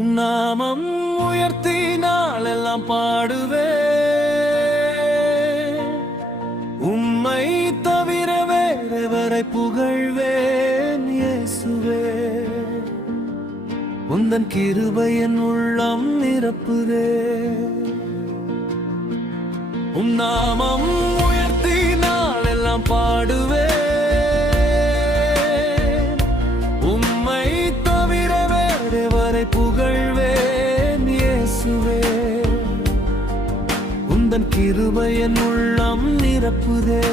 உம் நாமம் உயர்த்தினால் எல்லாம் பாடுவே. உம்மை தவிர வேறெவரை புகழ்வேன் இயேசுவே. உந்தன் கிருபை என் உள்ளம் நிரப்புதே. உம் நாமம் உயர்த்தினால் எல்லாம் பாடுவே. உம்மை தவிர வேறெவரை புகழ்வேன் இயேசுவே. உந்தன் கிருபை என் உள்ளம் நிரப்புதே.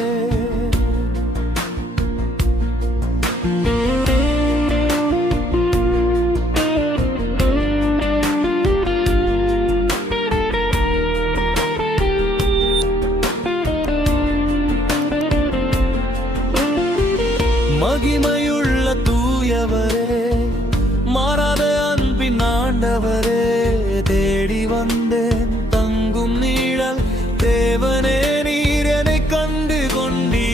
மகிமையுள்ள தூயவரே, மாறாத அன்பின் ஆண்டவரே, தேடி வந்தேன் தங்கும் நீழல் தேவனே, நீர் என்னை கண்டு கொண்டீ.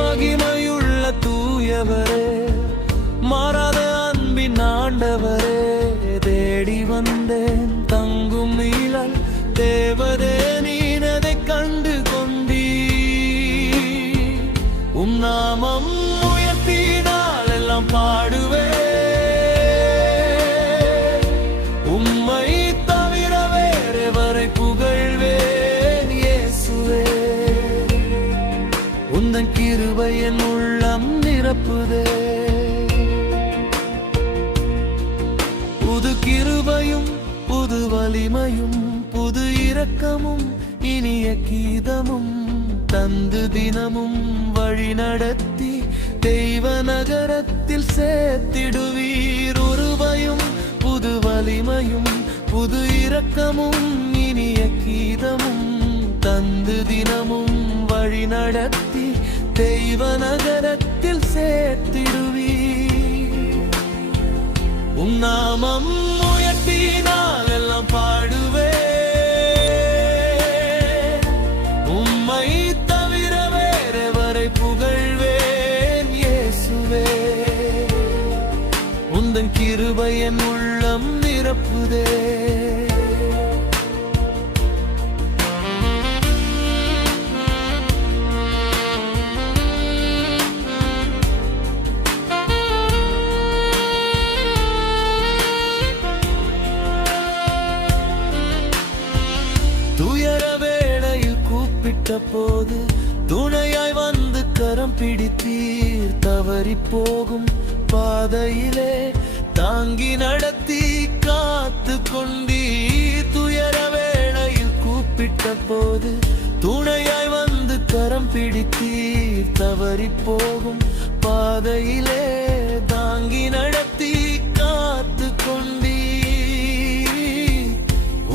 மகிமையுள்ள தூயவரே, மாறாத அன்பின் ஆண்டவரே, தேடி வந்தேன் தங்கும் நீழல் தேவனே, நீர் என்னை கண்டு கொண்டீ. உம் நாமம் பாடுவே. உம்மை தவிர வேறெவரை புகழ்வேன் இயேசுவே. உந்தன் கிருபை என் உள்ளம் நிரப்புதே. புது கிருபையும் புது வலிமையும் புது இரக்கமும் இனிய கீதமும் தந்து தினமும் வழி நடத்தி தெய்வ நகரத்தில் சேர்த்திடுவீர். உருவையும் புது வலிமையும் புது இரக்கமும் இனிய கீதமும் தந்து தினமும் வழி நடத்தி தெய்வ நகரத்தில் சேர்த்திடுவீர். உம் நாமம் உயர்த்தினால் எல்லாம் பாடுவே. உம்மை தவிர வேறெவரை புகழ்வேன் இயேசுவே. உந்தன் கிருபை என் உள்ளம் நிரப்புதே. துயர வேளையில் கூப்பிட்ட போது துணையாய் வந்து கரம் பிடித்தீர். தவறி போகும் பாதையிலே தாங்கி நடத்தி காத்து கொண்டீர். துயர வேளையில் கூப்பிட்ட போது துணையாய் வந்து கரம் பிடித்தீர். தவறி போகும் பாதையிலே தாங்கி நடத்தி காத்து கொண்டீர்.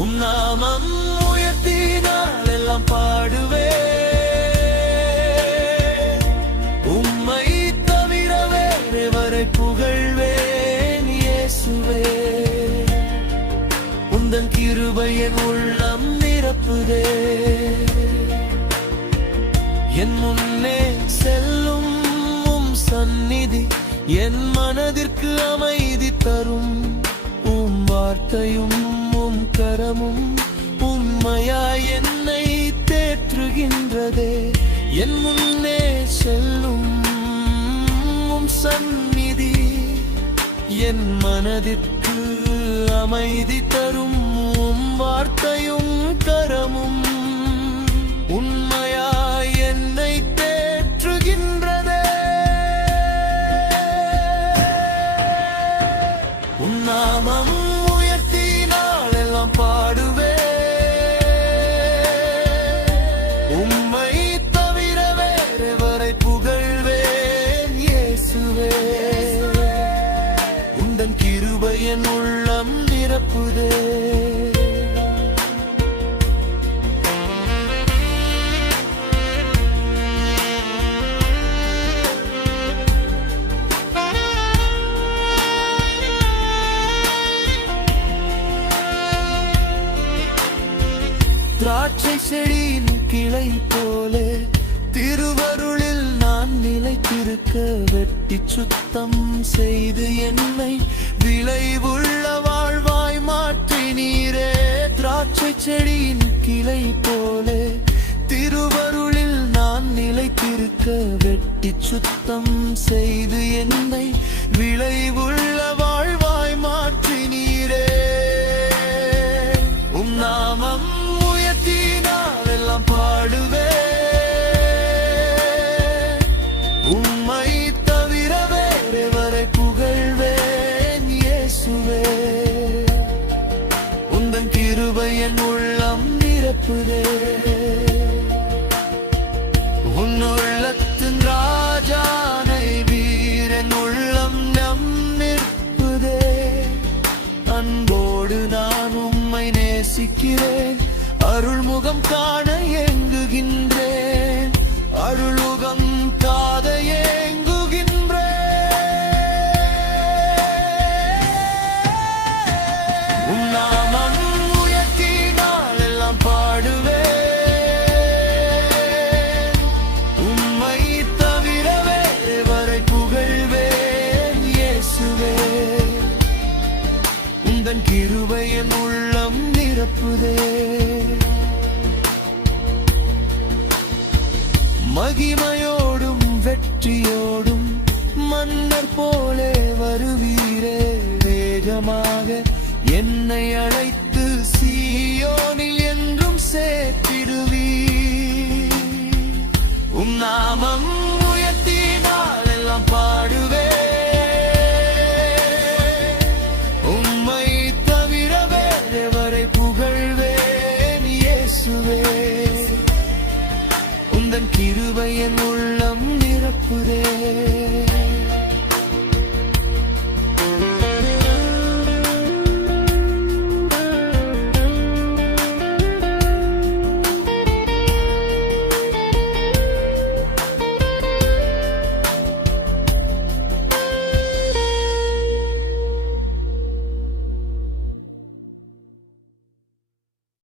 உம் நாமம் உயர்த்தினால் எல்லாம் பாடுவே. உம்மை தவிர வேறெவரை புகழ்வேன் இயேசுவே. உந்தன் கிருபை என் உள்ளம் நிரப்புதே. என் முன்னே செல்லும் உம் சந்நிதி என் மனதிற்கு அமைதி தரும். உம் வார்த்தையும் உம் கரமும் உண்மையாய் என்னை தேற்றுகின்றதே. என் முன்னே செல்லும் உம் சந்நிதி என் மனதிற்கு அமைதி தரும். உம் வார்த்தையும் கரமும் உண்மையாய் என்னை தேற்றுகின்றதே. உம் நாமம் உயர்த்தினால் எல்லாம் பாடுவே. உம்மை தவிர வேறெவரை புகழ்வேன் இயேசுவே. உந்தன் கிருபை என் உள்ளம் நிரப்புதே. திராட்சை செடியின் கிளை போலே திருவருளில் நான் நிலைத்திருக்க வெட்டி சுத்தம் செய்து என்னை விளைவுள்ள வாழ்வாய் மாற்றினீரே. திராட்சை செடியின் கிளை போலே திருவருளில் நான் நிலைத்திருக்க வெட்டி சுத்தம் செய்து என்னை விளைவுள்ள வாழ்வாய் மாற்றினீரே. உம் நாமம் உயர்த்தினால் எல்லாம் பாடுவே. உம்மை தவிர வேறெவரை புகழ்வேன் இயேசுவே. உந்தன் கிருபை என் உள்ளம் நிரப்புதே. உன்னுள்ளத்தின் ராஜானை வீரன் உள்ளம் நம் நிற்புதே. அன்போடு நான் உம்மை நேசிக்கிறேன். அருள்முகம் காண ஏங்குகின்றேன். அருளுகம் காத ஏங்குகின்றேன். உம் நாமம் உயர்த்தினால் எல்லாம் பாடுவேன். உம்மை தவிர வேறெவரை புகழ்வேன் இயேசுவே. உந்தன் கிருபை என் உள்ளம் நிரப்புதே. மகிமையோடும் வெற்றியோடும் மன்னர் போலே வருவீரே. வேகமாக என்னை அழைத்து சீயோனில்